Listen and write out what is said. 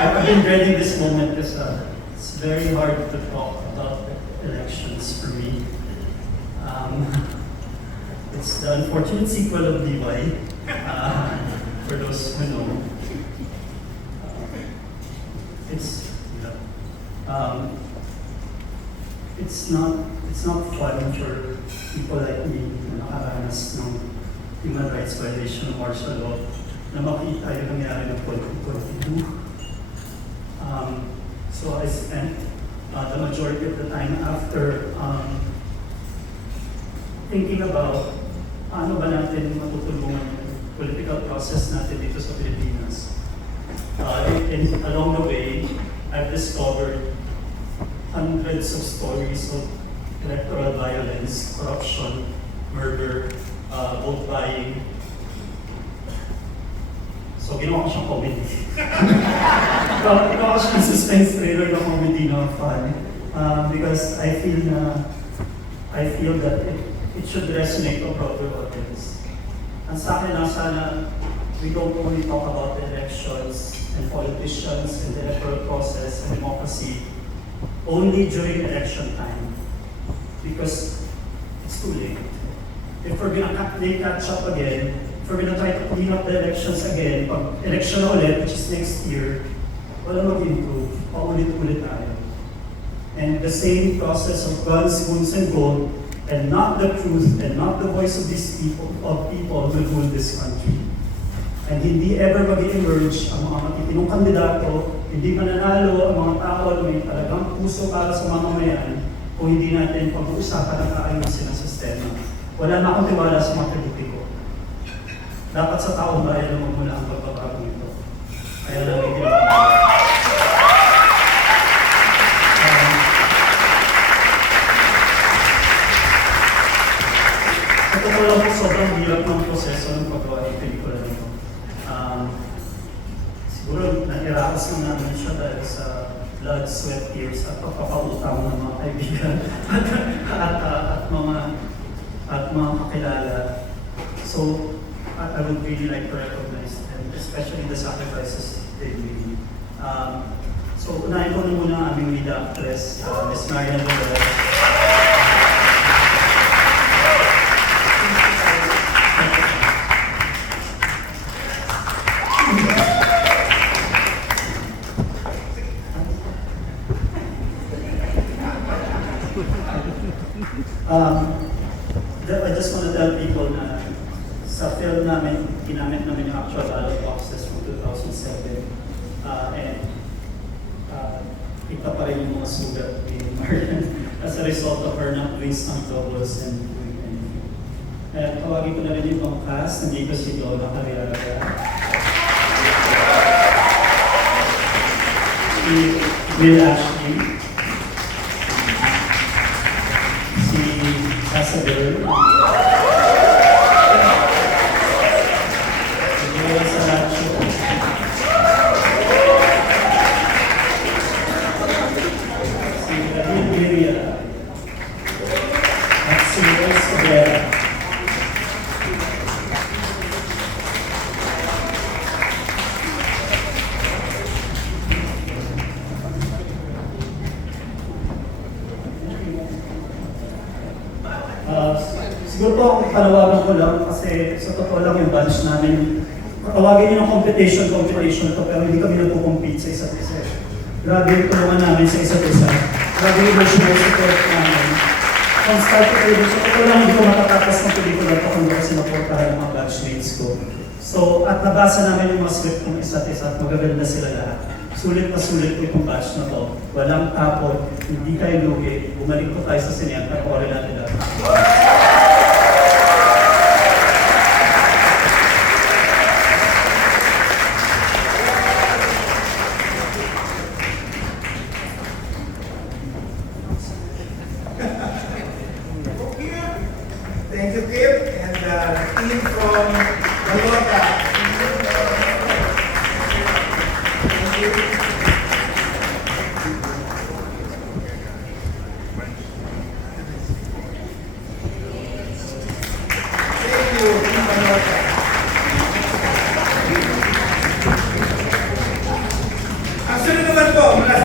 I've been dreading this moment because uh, it's very hard to talk about elections for me. Um, it's the unfortunate sequel of DY, uh, for those who know. Uh, it's, um, it's not, it's not fun for people like me na nakaranas ng human rights violation of martial law na makita yung nangyari ng 2022. So I spent uh, the majority of the time after um, thinking about paano ba natin matutulungan yung political process natin dito sa Pilipinas. Uh, and, along the way, I've discovered hundreds of stories of electoral violence, corruption, murder, uh, vote buying. So ginawa ko siyang comedy. Ikaw ikaw ko siyang suspense thriller na comedy na fun. Um, because I feel na, I feel that it, it should resonate to broader audience. Ang sa akin lang sana, we don't only talk about elections and politicians and the electoral process and democracy only during election time. Because it's too late. If we're gonna cut, play catch up again, if we're gonna try to clean up the elections again, pag election ulit, which is next year, wala mag-improve. Paulit-ulit tayo. And the same process of guns, guns, and gold, and not the truth, and not the voice of these people, of people who rule this country. And hindi ever mag-emerge ang mga matitinong kandidato, hindi mananalo ang mga tao na may talagang puso para sa mamamayan kung hindi natin pag-uusapan ang kaayusin ng sistema. Wala na akong tiwala sa mga politiko. Dapat sa taong bayan na magmula ang pagbabago ito. Kaya lang hindi Um, Sa totoo lang po, hirap ng proseso ng paggawa ng pelikula nito. Um, siguro nahirapas lang namin siya dahil sa blood, sweat, tears at pagpapautang ng mga kaibigan at, at, at, at mga at mga kakilala. So, I, I would really like to recognize them, especially the sacrifices they made. Um, so, unahin ko na muna ang aming lead actress, uh, Miss Marian Rivera. Um, I just want to tell people na sa film namin, ginamit namin yung actual ballot boxes from 2007. Uh, and uh, kita pa rin yung mga sugat ni Marian as a result of her not doing stunt doubles and doing anything. Kaya tawagin ko na rin yung mga cast, nandito si Lola Carriaga. Si Will Ashley. Graças a siguro po, panawagan ko lang kasi sa totoo lang yung batch namin, tawagin niyo ng competition, competition to, pero hindi kami nagpo-compete sa isa't isa. Grabe yung tulungan namin sa isa't isa. Grabe yung emotional support namin. From start finish, sa totoo lang hindi ko matatapos ng pelikula to kung kasi naportahan ng mga batchmates ko. So, at nabasa namin yung mga script ng isa't isa at magaganda sila lahat. Sulit na sulit po itong batch na to. Walang tapon, hindi kayo lugi. Bumalik po tayo sa sinehan, taporin natin Senhor.